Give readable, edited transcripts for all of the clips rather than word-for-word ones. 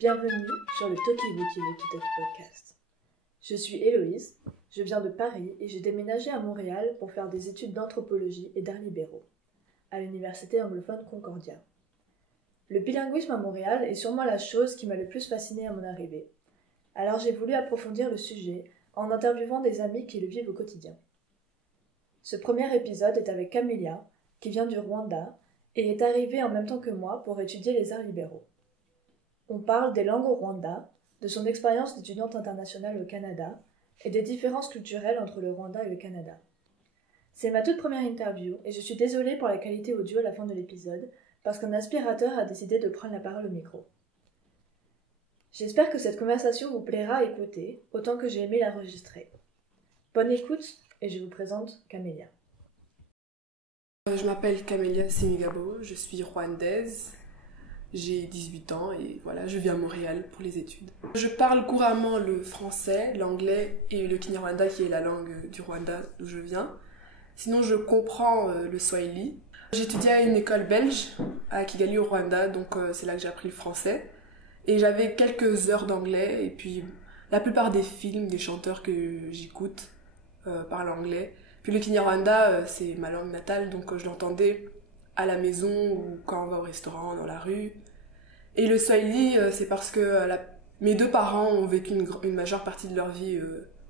Bienvenue sur le Tokiwoki Wikitoki Podcast. Je suis Héloïse, je viens de Paris et j'ai déménagé à Montréal pour faire des études d'anthropologie et d'arts libéraux, à l'université anglophone Concordia. Le bilinguisme à Montréal est sûrement la chose qui m'a le plus fascinée à mon arrivée. Alors j'ai voulu approfondir le sujet en interviewant des amis qui le vivent au quotidien. Ce premier épisode est avec Camélia, qui vient du Rwanda et est arrivée en même temps que moi pour étudier les arts libéraux. On parle des langues au Rwanda, de son expérience d'étudiante internationale au Canada et des différences culturelles entre le Rwanda et le Canada. C'est ma toute première interview et je suis désolée pour la qualité audio à la fin de l'épisode parce qu'un aspirateur a décidé de prendre la parole au micro. J'espère que cette conversation vous plaira à écouter autant que j'ai aimé l'enregistrer. Bonne écoute et je vous présente Camélia. Je m'appelle Camélia Semigabo, je suis rwandaise. J'ai 18 ans et voilà, je vis à Montréal pour les études. Je parle couramment le français, l'anglais et le Kinyarwanda qui est la langue du Rwanda d'où je viens. Sinon, je comprends le Swahili. J'étudiais à une école belge à Kigali au Rwanda, donc c'est là que j'ai appris le français. Et j'avais quelques heures d'anglais et puis la plupart des films, des chanteurs que j'écoute parlent anglais. Puis le Kinyarwanda, c'est ma langue natale, donc je l'entendais à la maison ou quand on va au restaurant, dans la rue. Et le Swahili, c'est parce que mes deux parents ont vécu une majeure partie de leur vie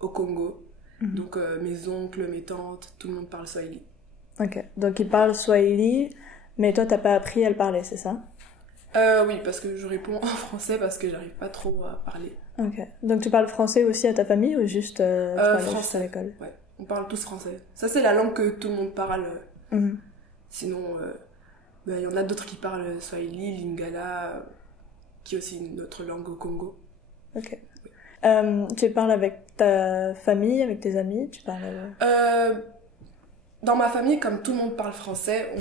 au Congo. Mm-hmm. Donc mes oncles, mes tantes, tout le monde parle Swahili. Ok, donc ils parlent Swahili, mais toi t'as pas appris à le parler, c'est ça? Oui, parce que je réponds en français parce que j'arrive pas trop à parler. Ok, donc tu parles français aussi à ta famille ou juste, tu parles français juste à l'école? Ouais, on parle tous français. Ça c'est la langue que tout le monde parle. Mm-hmm. Sinon, y en a d'autres qui parlent Swahili, Lingala, qui est aussi une autre langue au Congo. Ok. Tu parles avec ta famille, avec tes amis, tu parles... Dans ma famille, comme tout le monde parle français,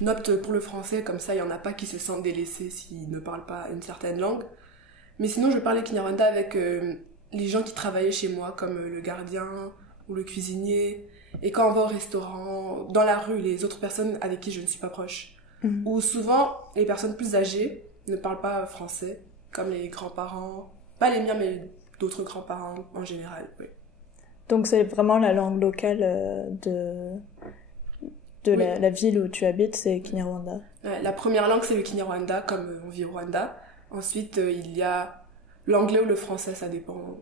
on opte pour le français, comme ça il n'y en a pas qui se sentent délaissés s'ils ne parlent pas une certaine langue. Mais sinon, je parlais Kinyarwanda avec les gens qui travaillaient chez moi, comme le gardien ou le cuisinier. Et quand on va au restaurant, dans la rue, les autres personnes avec qui je ne suis pas proche. Mm-hmm. Ou souvent, les personnes plus âgées ne parlent pas français, comme les grands-parents. Pas les miens, mais d'autres grands-parents en général, oui. Donc c'est vraiment la langue locale de oui. la ville où tu habites, c'est Kinyarwanda. La première langue, c'est le Kinyarwanda, comme on vit au Rwanda. Ensuite, il y a l'anglais ou le français, ça dépend.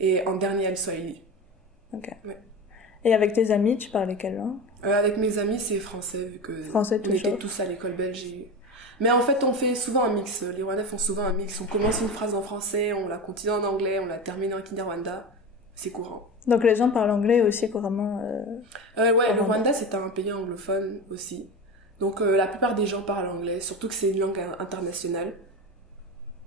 Et en dernier, il y a le Swahili. Ok. Ouais. Et avec tes amis, tu parlais quelle langue? Avec mes amis, c'est français, vu que français, on était tous à l'école belge. Mais en fait, on fait souvent un mix. Les Rwandais font souvent un mix. On commence une phrase en français, on la continue en anglais, on la termine en Kinyarwanda. C'est courant. Donc les gens parlent anglais aussi couramment ouais, le Rwanda, c'est un pays anglophone aussi. Donc la plupart des gens parlent anglais, surtout que c'est une langue internationale.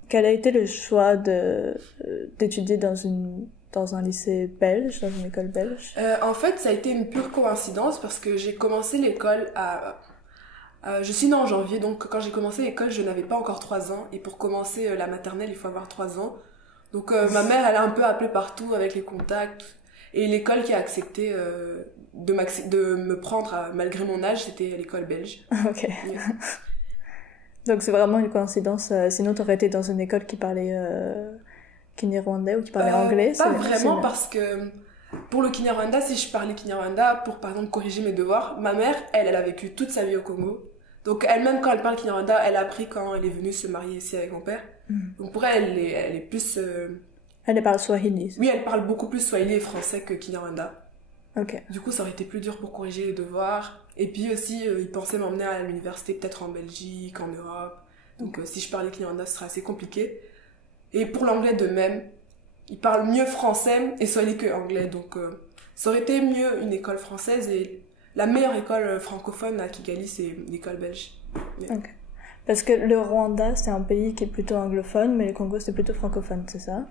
Quel a été le choix d'étudier dans un lycée belge, dans une école belge? En fait, ça a été une pure coïncidence parce que j'ai commencé l'école je suis née en janvier, donc quand j'ai commencé l'école, je n'avais pas encore 3 ans. Et pour commencer la maternelle, il faut avoir 3 ans. Donc ma mère, elle a un peu appelé partout avec les contacts. Et l'école qui a accepté de me prendre malgré mon âge, c'était l'école belge. Ok. Yeah. Donc c'est vraiment une coïncidence. Sinon, tu aurais été dans une école qui parlait kinyarwandais ou qui parlait anglais? Pas vraiment, parce que pour le Kinyarwanda, si je parlais Kinyarwanda pour par exemple corriger mes devoirs, ma mère, elle a vécu toute sa vie au Congo. Donc elle-même, quand elle parle Kinyarwanda, elle a appris quand elle est venue se marier ici avec mon père. Mm. Donc pour elle, elle est plus... Elle parle Swahili? Oui, elle parle beaucoup plus Swahili et français que Kinyarwanda. Ok. Du coup, ça aurait été plus dur pour corriger les devoirs. Et puis aussi, ils pensaient m'emmener à l'université, peut-être en Belgique, en Europe. Donc si je parlais Kinyarwanda, ce serait assez compliqué. Et pour l'anglais de même, ils parlent mieux français et Swahili que anglais. Donc ça aurait été mieux une école française. Et la meilleure école francophone à Kigali, c'est l'école belge. Mais... Ok. Parce que le Rwanda, c'est un pays qui est plutôt anglophone, mais le Congo, c'est plutôt francophone, c'est ça?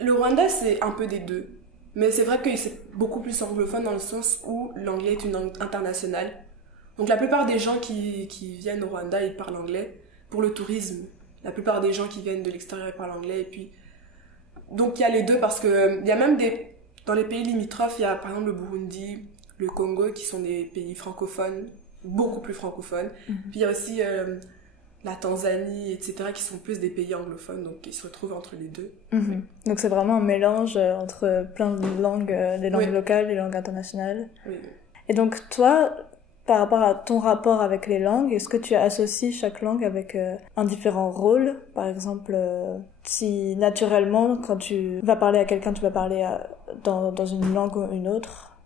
Le Rwanda, c'est un peu des deux. Mais c'est vrai que c'est beaucoup plus anglophone dans le sens où l'anglais est une langue internationale. Donc la plupart des gens qui viennent au Rwanda, ils parlent anglais. Pour le tourisme, la plupart des gens qui viennent de l'extérieur, ils parlent anglais. Et puis... Donc il y a les deux parce que il y a même dans les pays limitrophes, il y a par exemple le Burundi, le Congo qui sont des pays francophones, beaucoup plus francophones. Mm-hmm. Puis il y a aussi la Tanzanie, etc., qui sont plus des pays anglophones, donc ils se retrouvent entre les deux. Donc c'est vraiment un mélange entre plein de langues, les langues locales, les langues internationales. Oui. Et donc toi, par rapport à ton rapport avec les langues, est-ce que tu associes chaque langue avec un différent rôle? Par exemple, si naturellement, quand tu vas parler à quelqu'un, tu vas parler dans une langue ou une autre?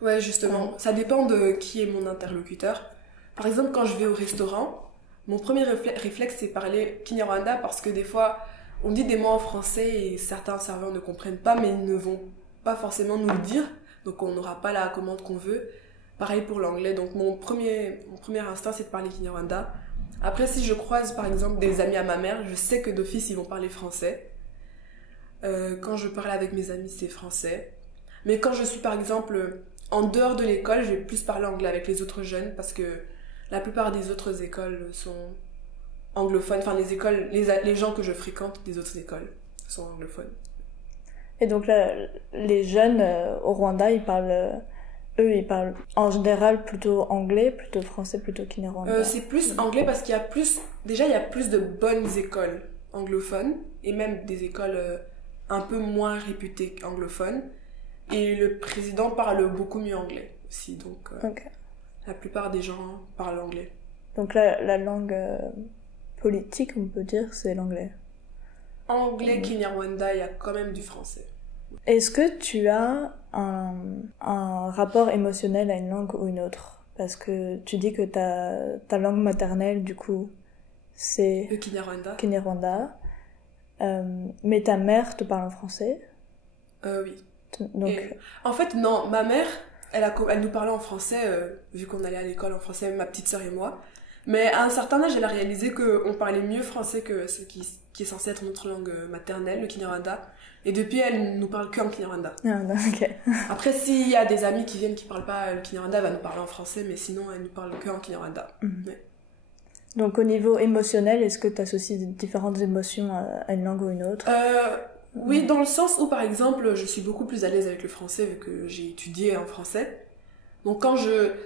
Ouais, justement. Ça dépend de qui est mon interlocuteur. Par exemple, quand je vais au restaurant, mon premier réflexe, c'est parler Kinyarwanda parce que des fois, on dit des mots en français et certains serveurs ne comprennent pas, mais ils ne vont pas forcément nous le dire. Donc, on n'aura pas la commande qu'on veut. Pareil pour l'anglais. Donc, mon premier instinct, c'est de parler Kinyarwanda. Après, si je croise, par exemple, des amis à ma mère, je sais que d'office, ils vont parler français. Quand je parle avec mes amis, c'est français. Mais quand je suis, par exemple, en dehors de l'école, je vais plus parler anglais avec les autres jeunes parce que la plupart des autres écoles sont anglophones. Enfin, les gens que je fréquente des autres écoles sont anglophones. Et donc là, les jeunes au Rwanda, ils parlent en général plutôt anglais, plutôt français, plutôt kinyarwanda. C'est plus anglais parce qu'il y a plus de bonnes écoles anglophones et même des écoles un peu moins réputées anglophones. Et le président parle beaucoup mieux anglais aussi, donc la plupart des gens parlent anglais. Donc là, la langue politique, on peut dire, c'est l'anglais. Anglais, Kinyarwanda, il y a quand même du français. Est-ce que tu as un rapport émotionnel à une langue ou une autre? Parce que tu dis que ta langue maternelle, du coup, c'est le Kinyarwanda. Mais ta mère te parle en français? Oui. Donc... En fait, non, ma mère, elle nous parlait en français, vu qu'on allait à l'école en français, ma petite sœur et moi. Mais à un certain âge, elle a réalisé qu'on parlait mieux français que ce qui est censé être notre langue maternelle, le Kinyarwanda. Et depuis, elle nous parle qu'en Kinyarwanda. Après, s'il y a des amis qui viennent qui parlent pas le Kinyarwanda, elle va nous parler en français, mais sinon, elle nous parle qu'en Kinyarwanda. Ouais. Donc, au niveau émotionnel, est-ce que tu associes différentes émotions à une langue ou une autre? Oui, dans le sens où, par exemple, je suis beaucoup plus à l'aise avec le français vu que j'ai étudié en français. Donc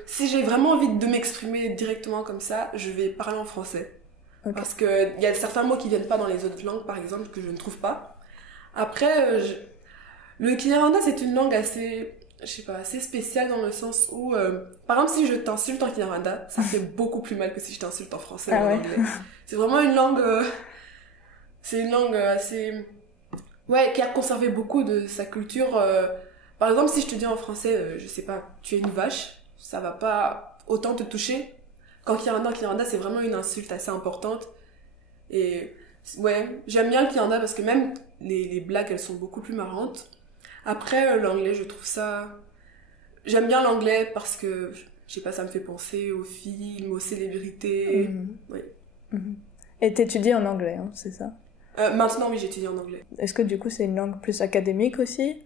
si j'ai vraiment envie de m'exprimer directement comme ça, je vais parler en français. Parce que il y a certains mots qui viennent pas dans les autres langues, par exemple, que je ne trouve pas. Après, le Kinyarwanda, c'est une langue assez spéciale dans le sens où, par exemple, si je t'insulte en Kinyarwanda, ça fait beaucoup plus mal que si je t'insulte en français ou en anglais. C'est vraiment une langue, assez... Ouais, qui a conservé beaucoup de sa culture. Par exemple, si je te dis en français, je sais pas, tu es une vache, ça va pas autant te toucher. Qu'en Kinyarwanda, c'est vraiment une insulte assez importante. Et ouais, j'aime bien le Kinyarwanda parce que même les blagues, elles sont beaucoup plus marrantes. Après, l'anglais, je trouve ça... J'aime bien l'anglais parce que, je sais pas, ça me fait penser aux films, aux célébrités. Ouais. Et t'étudies en anglais, hein, c'est ça? Maintenant, oui, j'étudie en anglais. Est-ce que du coup, c'est une langue plus académique aussi?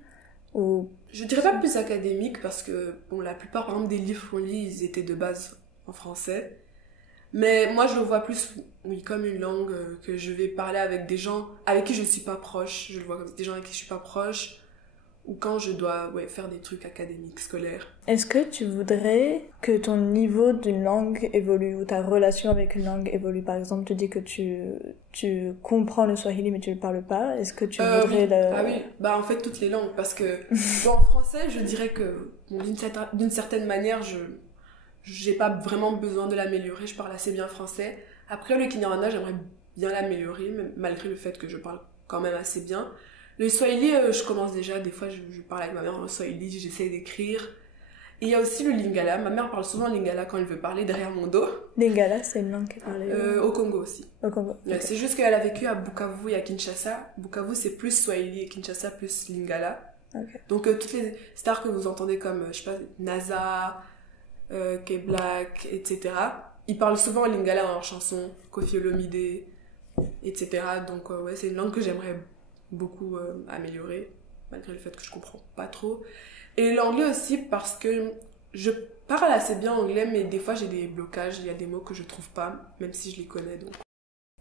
Ou... Je dirais pas plus académique parce que, bon, la plupart, par exemple, des livres qu'on lit, ils étaient de base en français. Mais moi, je le vois plus, oui, comme une langue que je vais parler avec des gens avec qui je ne suis pas proche. Je le vois comme des gens avec qui je suis pas proche. Ou quand je dois faire des trucs académiques, scolaires. Est-ce que tu voudrais que ton niveau d'une langue évolue ou ta relation avec une langue évolue? Par exemple, tu dis que tu comprends le swahili mais tu le parles pas. Est-ce que tu voudrais Ah oui, bah en fait toutes les langues parce que en français, je dirais que d'une certaine manière, j'ai pas vraiment besoin de l'améliorer, je parle assez bien français. Après le Kinyarwanda, j'aimerais bien l'améliorer malgré le fait que je parle quand même assez bien. Le swahili, je commence déjà, des fois je parle avec ma mère en swahili, j'essaie d'écrire. Et il y a aussi le lingala, ma mère parle souvent lingala quand elle veut parler derrière mon dos. Lingala, c'est une langue qui est parlée au Congo aussi. Au Congo. Okay. C'est juste qu'elle a vécu à Bukavu et à Kinshasa. Bukavu c'est plus swahili et Kinshasa plus lingala. Donc toutes les stars que vous entendez comme, je sais pas, NASA, K-Black, etc. Ils parlent souvent lingala dans leurs chansons, Koffi Olomide, etc. Donc ouais, c'est une langue que j'aimerais beaucoup améliorer, malgré le fait que je comprends pas trop. Et l'anglais aussi parce que je parle assez bien anglais, mais des fois j'ai des blocages, il y a des mots que je trouve pas, même si je les connais. Donc.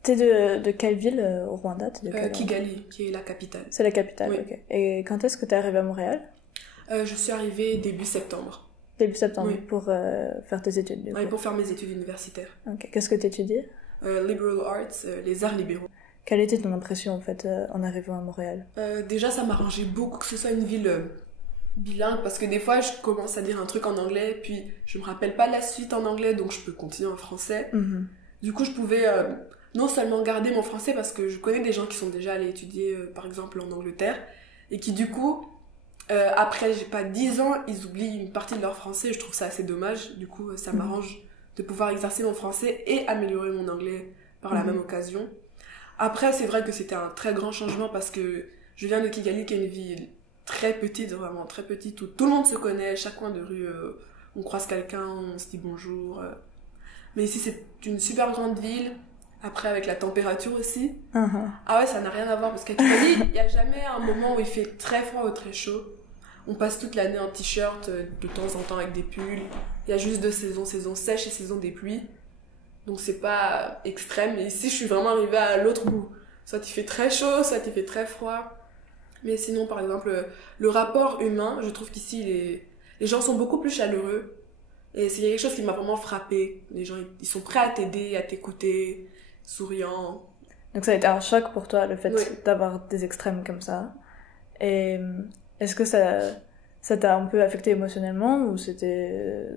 T'es de quelle ville au Rwanda? Kigali, qui est la capitale. C'est la capitale, oui. Ok. Et quand est-ce que t'es arrivée à Montréal? Je suis arrivée début septembre. Début septembre, oui. pour faire tes études, du coup. Oui, pour faire mes études universitaires. Ok. Qu'est-ce que t'étudies? liberal arts, les arts libéraux. Quelle était ton impression en fait en arrivant à Montréal? Déjà, ça m'arrangeait beaucoup que ce soit une ville bilingue, parce que des fois, je commence à dire un truc en anglais, puis je me rappelle pas la suite en anglais, donc je peux continuer en français. Mhm. Du coup, je pouvais non seulement garder mon français, parce que je connais des gens qui sont déjà allés étudier, par exemple, en Angleterre, et qui du coup, après, j'ai pas 10 ans, ils oublient une partie de leur français, et je trouve ça assez dommage. Du coup, ça m'arrange de pouvoir exercer mon français et améliorer mon anglais par la même occasion. Après, c'est vrai que c'était un très grand changement, parce que je viens de Kigali, qui est une ville très petite, vraiment très petite, où tout le monde se connaît, chaque coin de rue, on croise quelqu'un, on se dit bonjour. Mais ici, c'est une super grande ville. Après, avec la température aussi. Ah ouais, ça n'a rien à voir, parce qu'à Kigali, il n'y a jamais un moment où il fait très froid ou très chaud. On passe toute l'année en t-shirt, de temps en temps avec des pulls. Il y a juste 2 saisons, saison sèche et saison des pluies. Donc c'est pas extrême. Et ici, je suis vraiment arrivée à l'autre bout. Soit il fait très chaud, soit il fait très froid. Mais sinon, par exemple, le rapport humain, je trouve qu'ici, les gens sont beaucoup plus chaleureux. Et c'est quelque chose qui m'a vraiment frappée. Les gens, ils sont prêts à t'aider, à t'écouter, souriants. Donc ça a été un choc pour toi, le fait Oui. d'avoir des extrêmes comme ça. Et est-ce que ça t'a un peu affecté émotionnellement ou c'était...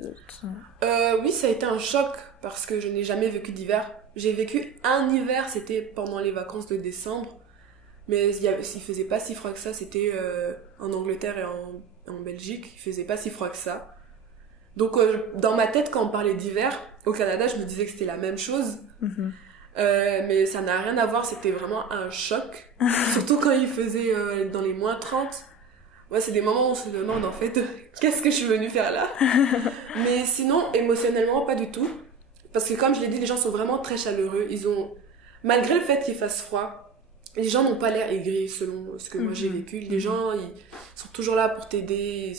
Oui, ça a été un choc parce que je n'ai jamais vécu d'hiver. J'ai vécu un hiver, c'était pendant les vacances de décembre. Mais il faisait pas si froid que ça. C'était en Angleterre et en Belgique. Il faisait pas si froid que ça. Donc dans ma tête, quand on parlait d'hiver, au Canada, je me disais que c'était la même chose. Mais ça n'a rien à voir, c'était vraiment un choc. Surtout quand il faisait dans les moins 30. Ouais, c'est des moments où on se demande en fait, qu'est-ce que je suis venue faire là? Mais sinon, émotionnellement, pas du tout. Parce que comme je l'ai dit, les gens sont vraiment très chaleureux. Malgré le fait qu'il fasse froid, les gens n'ont pas l'air aigris selon ce que moi j'ai vécu. Les gens, ils sont toujours là pour t'aider.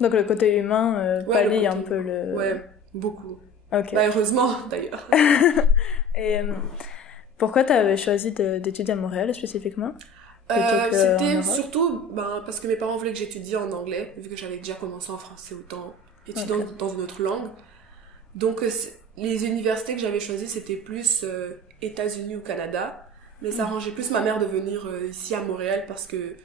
Donc le côté humain pallie un peu le... Ouais, beaucoup. Ok. Bah, heureusement, d'ailleurs. Et pourquoi t'avais choisi d'étudier à Montréal spécifiquement? C'était surtout parce que mes parents voulaient que j'étudie en anglais, vu que j'avais déjà commencé en français, autant étudier dans une autre langue. Donc les universités que j'avais choisies, c'était plus États-Unis ou Canada. Mais ça arrangeait plus ma mère de venir ici à Montréal parce que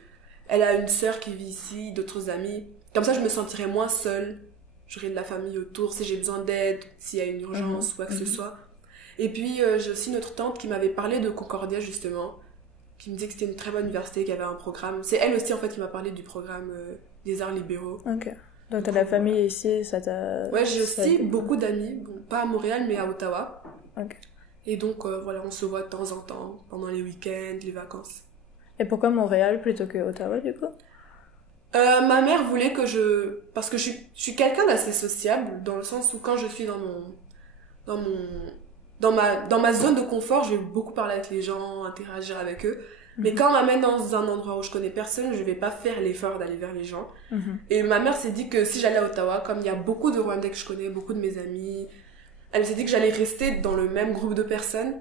elle a une sœur qui vit ici, d'autres amis. Comme ça, je me sentirais moins seule. J'aurais de la famille autour si j'ai besoin d'aide, s'il y a une urgence ou quoi que ce soit. Et puis, j'ai aussi une autre tante qui m'avait parlé de Concordia, justement, qui me disait que c'était une très bonne université, qui avait un programme. C'est elle aussi, en fait, qui m'a parlé du programme des arts libéraux. Ok. Donc, t'as de la famille ici, ça t'a... Ouais, j'ai aussi beaucoup d'amis. Bon, pas à Montréal, mais à Ottawa. Ok. Et donc, voilà, on se voit de temps en temps, pendant les week-ends, les vacances. Et pourquoi Montréal plutôt que Ottawa, du coup? Ma mère voulait que parce que je suis quelqu'un d'assez sociable, dans le sens où quand je suis dans ma zone de confort, je vais beaucoup parler avec les gens, interagir avec eux. Mais quand on m'amène dans un endroit où je connais personne, je vais pas faire l'effort d'aller vers les gens. Et ma mère s'est dit que si j'allais à Ottawa, comme il y a beaucoup de Rwandais que je connais, beaucoup de mes amis, elle s'est dit que j'allais rester dans le même groupe de personnes.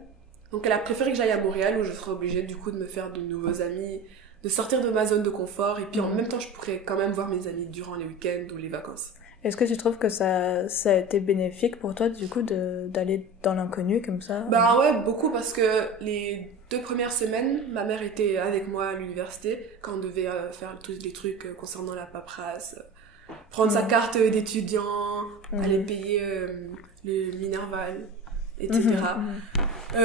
Donc elle a préféré que j'aille à Montréal, où je serais obligée du coup de me faire de nouveaux amis, de sortir de ma zone de confort, et puis en même temps je pourrais quand même voir mes amis durant les week-ends ou les vacances. Est-ce que tu trouves que ça a été bénéfique pour toi du coup d'aller dans l'inconnu comme ça? Bah ouais, beaucoup, parce que les 2 premières semaines, ma mère était avec moi à l'université quand on devait faire des trucs concernant la paperasse, prendre sa carte d'étudiant, aller payer le Minerval, etc.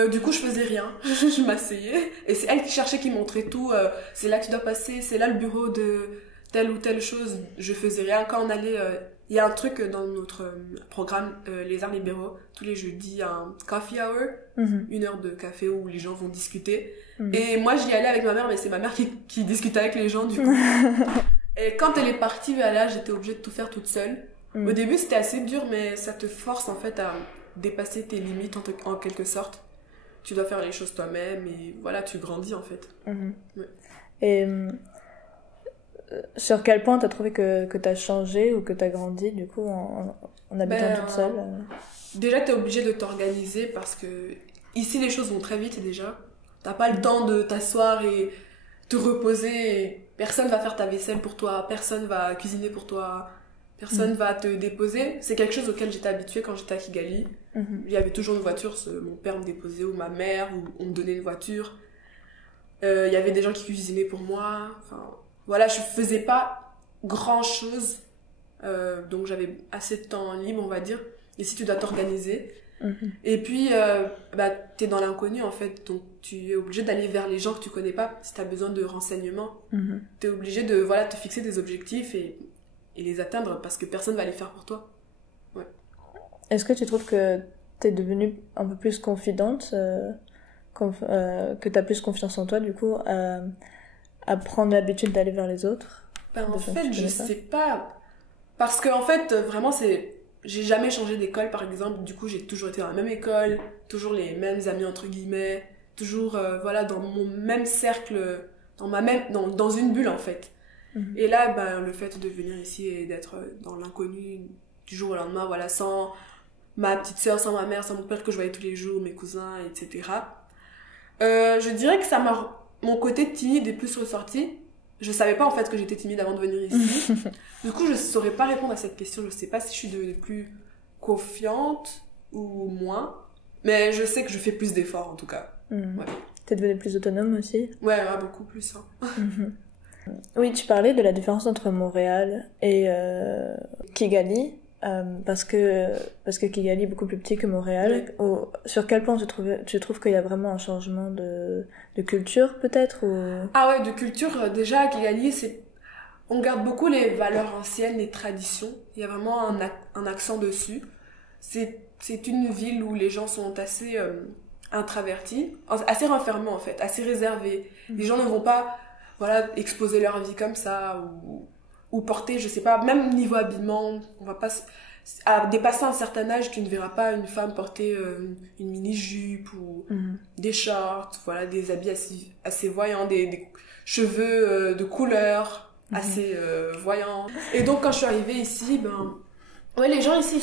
Du coup, je faisais rien. Je m'asseyais. Et c'est elle qui cherchait, qui montrait tout. C'est là que tu dois passer, c'est là le bureau de telle ou telle chose. Je faisais rien. Quand on allait... Il y a un truc dans notre programme, les arts libéraux, tous les jeudis, un coffee hour, 1 heure de café où les gens vont discuter. Et moi, j'y allais avec ma mère, mais c'est ma mère qui discutait avec les gens, du coup. Et quand elle est partie, là, j'étais obligée de tout faire toute seule. Au début, c'était assez dur, mais ça te force, en fait, à dépasser tes limites, en quelque sorte. Tu dois faire les choses toi-même, et voilà, tu grandis, en fait. Ouais. Et sur quel point t'as trouvé que t'as changé ou que t'as grandi, du coup, en habitant toute seule? Déjà, t'es obligée de t'organiser, parce que ici, les choses vont très vite, déjà. T'as pas le temps de t'asseoir et te reposer. Personne va faire ta vaisselle pour toi, personne va cuisiner pour toi. Personne va te déposer. C'est quelque chose auquel j'étais habituée quand j'étais à Kigali. Il y avait toujours une voiture, mon père me déposait ou ma mère, ou on me donnait une voiture. Il y avait des gens qui cuisinaient pour moi. Enfin, voilà, je faisais pas grand-chose. Donc j'avais assez de temps libre, on va dire. Ici, tu dois t'organiser. Et puis, t'es dans l'inconnu, en fait. Donc, tu es obligé d'aller vers les gens que tu connais pas. Si tu as besoin de renseignements, tu es obligé de te fixer des objectifs et les atteindre parce que personne va les faire pour toi. Ouais. Est-ce que tu trouves que tu es devenue un peu plus confidente, que tu as plus confiance en toi, du coup, à prendre l'habitude d'aller vers les autres? En fait, je sais pas. Parce que, en fait, vraiment, j'ai jamais changé d'école, par exemple. Du coup, j'ai toujours été dans la même école, toujours les mêmes amis, entre guillemets, toujours, dans mon même cercle, dans une bulle, en fait. Et là, le fait de venir ici et d'être dans l'inconnu du jour au lendemain, sans ma petite sœur, sans ma mère, sans mon père que je voyais tous les jours, mes cousins, etc. Je dirais que mon côté timide est plus ressorti. Je savais pas en fait que j'étais timide avant de venir ici. Du coup, je saurais pas répondre à cette question. Je sais pas si je suis devenue plus confiante ou moins. Mais je sais que je fais plus d'efforts en tout cas. Ouais. T'es devenue plus autonome aussi? Ouais, beaucoup plus. Oui, tu parlais de la différence entre Montréal et Kigali. Parce que Kigali est beaucoup plus petit que Montréal. Oui. Sur quel point tu trouves qu'il y a vraiment un changement de culture, peut-être ou... Ah ouais, de culture, déjà à Kigali, on garde beaucoup les valeurs anciennes, les traditions. Il y a vraiment un accent dessus. C'est une ville où les gens sont assez introvertis, assez renfermés en fait, assez réservés. Les gens ne vont pas exposer leur vie comme ça, ou porter, je sais pas, même niveau habillement, on va pas... À dépasser un certain âge, tu ne verras pas une femme porter une mini-jupe ou des shorts, des habits assez voyants, des cheveux de couleur assez voyants. Et donc quand je suis arrivée ici, les gens ici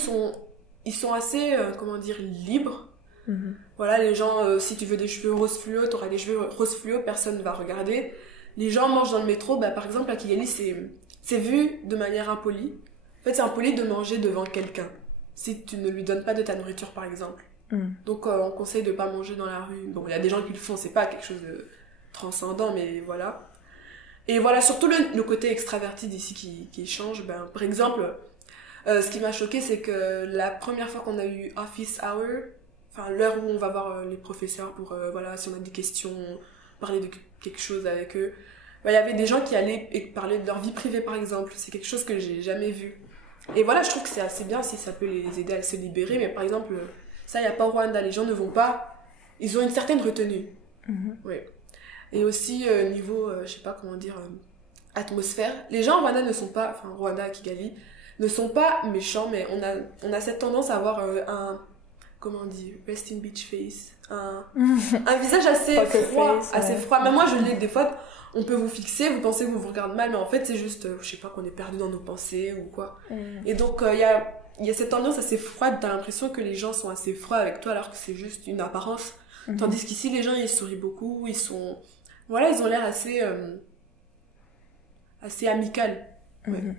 ils sont assez libres. Les gens, si tu veux des cheveux rose fluo, t'auras des cheveux rose fluo, personne ne va regarder. Les gens mangent dans le métro, par exemple à Kigali, c'est vu de manière impolie. En fait, c'est impoli de manger devant quelqu'un si tu ne lui donnes pas de ta nourriture, par exemple. Donc, on conseille de pas manger dans la rue. Bon, il y a des gens qui le font, c'est pas quelque chose de transcendant, mais voilà. Et surtout le côté extraverti d'ici qui change. Par exemple, ce qui m'a choqué, c'est que la première fois qu'on a eu office hour, l'heure où on va voir les professeurs pour, si on a des questions, parler de quelque chose avec eux, il y avait des gens qui allaient parler de leur vie privée, par exemple. C'est quelque chose que j'ai jamais vu. Et je trouve que c'est assez bien si ça peut les aider à se libérer. Mais par exemple, ça, il n'y a pas au Rwanda. Les gens ne vont pas... Ils ont une certaine retenue. Oui. Et aussi, niveau, je sais pas comment dire, atmosphère. Les gens au Rwanda ne sont pas... Rwanda, Kigali, ne sont pas méchants, mais on a cette tendance à avoir comment on dit, resting beach face, un visage assez froid, froid. Même moi, je l'ai des fois. On peut vous fixer, vous pensez qu'on vous regarde mal, mais en fait, c'est juste, je sais pas, qu'on est perdu dans nos pensées ou quoi. Et donc, il y a cette tendance assez froide. T'as l'impression que les gens sont assez froids avec toi, alors que c'est juste une apparence. Tandis qu'ici, les gens, ils sourient beaucoup, ils sont... ils ont l'air assez amical. Ouais.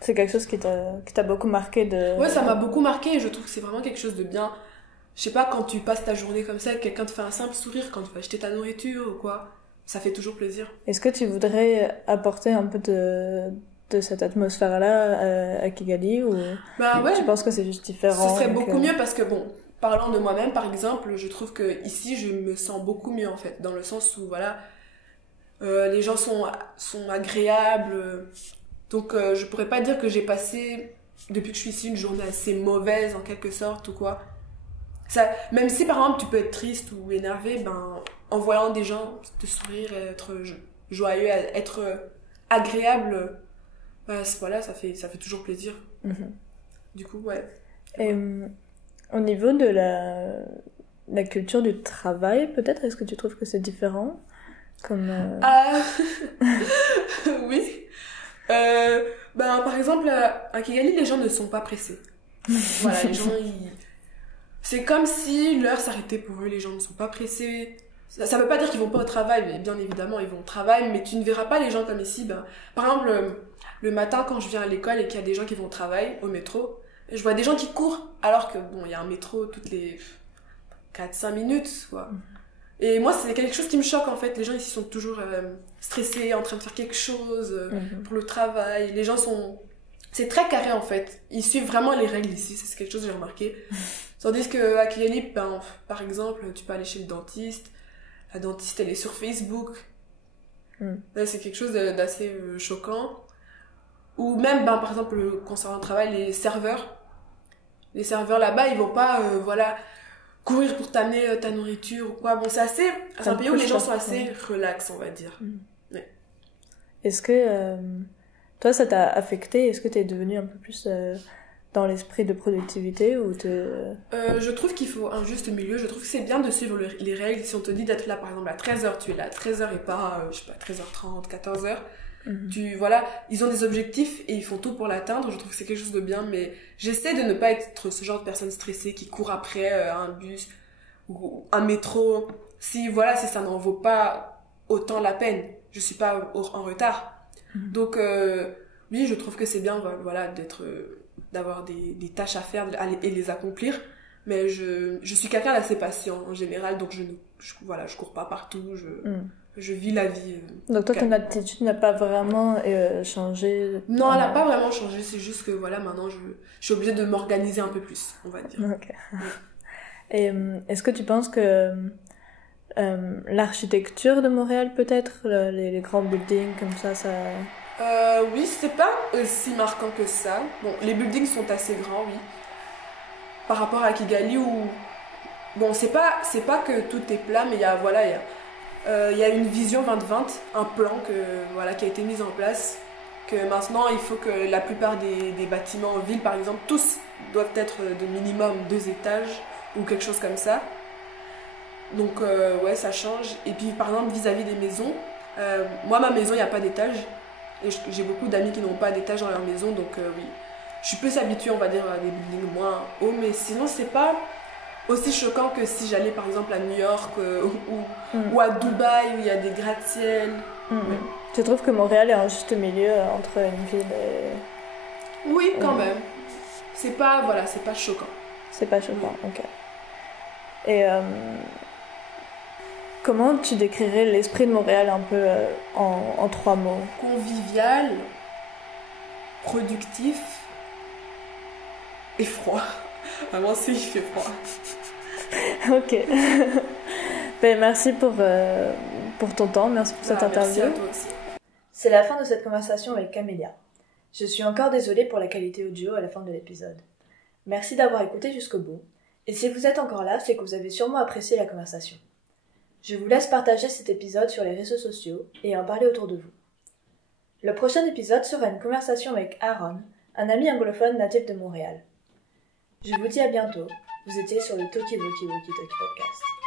C'est quelque chose qui t'a beaucoup marqué de... Ouais, ça m'a beaucoup marqué et je trouve que c'est vraiment quelque chose de bien. Je sais pas, quand tu passes ta journée comme ça, quelqu'un te fait un simple sourire quand tu vas acheter ta nourriture ou quoi, ça fait toujours plaisir. Est-ce que tu voudrais apporter un peu de cette atmosphère-là à Kigali ou ouais. Tu penses que c'est juste différent? Ce serait beaucoup mieux parce que parlant de moi-même par exemple, je trouve que ici je me sens beaucoup mieux en fait, dans le sens où les gens sont agréables. Donc je pourrais pas dire que j'ai passé, depuis que je suis ici, une journée assez mauvaise en quelque sorte ou quoi. Même si par exemple tu peux être triste ou énervé, en voyant des gens te sourire, être joyeux, être agréable, ça fait toujours plaisir. Du coup, ouais. Et au niveau de la culture du travail, peut-être, est-ce que tu trouves que c'est différent Oui. Par exemple, à Kigali, les gens ne sont pas pressés. Les gens, c'est comme si l'heure s'arrêtait pour eux, les gens ne sont pas pressés. Ça veut pas dire qu'ils vont pas au travail, mais bien évidemment, ils vont au travail, mais tu ne verras pas les gens comme ici. Par exemple, le matin quand je viens à l'école et qu'il y a des gens qui vont au travail, au métro, je vois des gens qui courent, alors que bon, il y a un métro toutes les 4-5 minutes, quoi. Et moi, c'est quelque chose qui me choque, en fait. Les gens ici sont toujours stressés, en train de faire quelque chose pour le travail. Les gens sont... C'est très carré, en fait. Ils suivent vraiment les règles ici. C'est quelque chose que j'ai remarqué. Tandis qu'à Kigali, ben, par exemple, tu peux aller chez le dentiste. La dentiste, elle est sur Facebook. Là, c'est quelque chose d'assez choquant. Ou même, ben, par exemple, concernant le travail, les serveurs. Les serveurs là-bas, ils vont pas, voilà... courir pour t'amener ta nourriture ou quoi. Bon, c'est un pays où les gens sont assez relax, on va dire. Ouais. Est-ce que toi, ça t'a affecté? Est-ce que t'es devenu un peu plus dans l'esprit de productivité ou je trouve qu'il faut un juste milieu. Je trouve que c'est bien de suivre les règles. Si on te dit d'être là, par exemple, à 13h, tu es là à 13h et pas, je sais pas, 13h30, 14h. Voilà, ils ont des objectifs et ils font tout pour l'atteindre. Je trouve que c'est quelque chose de bien, mais j'essaie de ne pas être ce genre de personne stressée qui court après un bus ou un métro. Si ça n'en vaut pas autant la peine, je suis pas en retard. Donc oui, je trouve que c'est bien, voilà, d'avoir des tâches à faire et les accomplir. Mais je suis quelqu'un d'assez patient en général, donc je cours pas partout. Je vis la vie. Donc toi, ton attitude n'a pas vraiment changé? Non, elle n'a pas vraiment changé. C'est juste que voilà, maintenant, je suis obligée de m'organiser un peu plus, on va dire. Ok. Et est-ce que tu penses que l'architecture de Montréal, peut-être, les grands buildings comme ça... Oui, c'est pas aussi marquant que ça. Bon, les buildings sont assez grands, oui. Par rapport à Kigali, où... Bon, c'est pas que tout est plat, mais il y a une vision 2020, un plan qui a été mis en place, que maintenant il faut que la plupart des bâtiments en ville, par exemple, tous doivent être de minimum 2 étages ou quelque chose comme ça. Donc ouais, ça change. Et puis par exemple vis-à-vis des maisons, moi ma maison il n'y a pas d'étage et j'ai beaucoup d'amis qui n'ont pas d'étage dans leur maison, donc oui, je suis plus habituée, on va dire, à des buildings moins hauts, mais sinon c'est pas aussi choquant que si j'allais par exemple à New York ou à Dubaï où il y a des gratte-ciel. Ouais. Tu trouves que Montréal est en juste milieu entre une ville et... Oui, quand même. C'est pas choquant. C'est pas choquant, ok. Et comment tu décrirais l'esprit de Montréal un peu en 3 mots? Convivial, productif et froid. Vraiment, il fait froid. Ok. Ben, merci pour ton temps, merci pour cette interview. Merci à toi aussi. C'est la fin de cette conversation avec Camélia. Je suis encore désolée pour la qualité audio à la fin de l'épisode. Merci d'avoir écouté jusqu'au bout. Et si vous êtes encore là, c'est que vous avez sûrement apprécié la conversation. Je vous laisse partager cet épisode sur les réseaux sociaux et en parler autour de vous. Le prochain épisode sera une conversation avec Aaron, un ami anglophone natif de Montréal. Je vous dis à bientôt. Vous étiez sur le Talkie Walkie Walkie Talkie Podcast.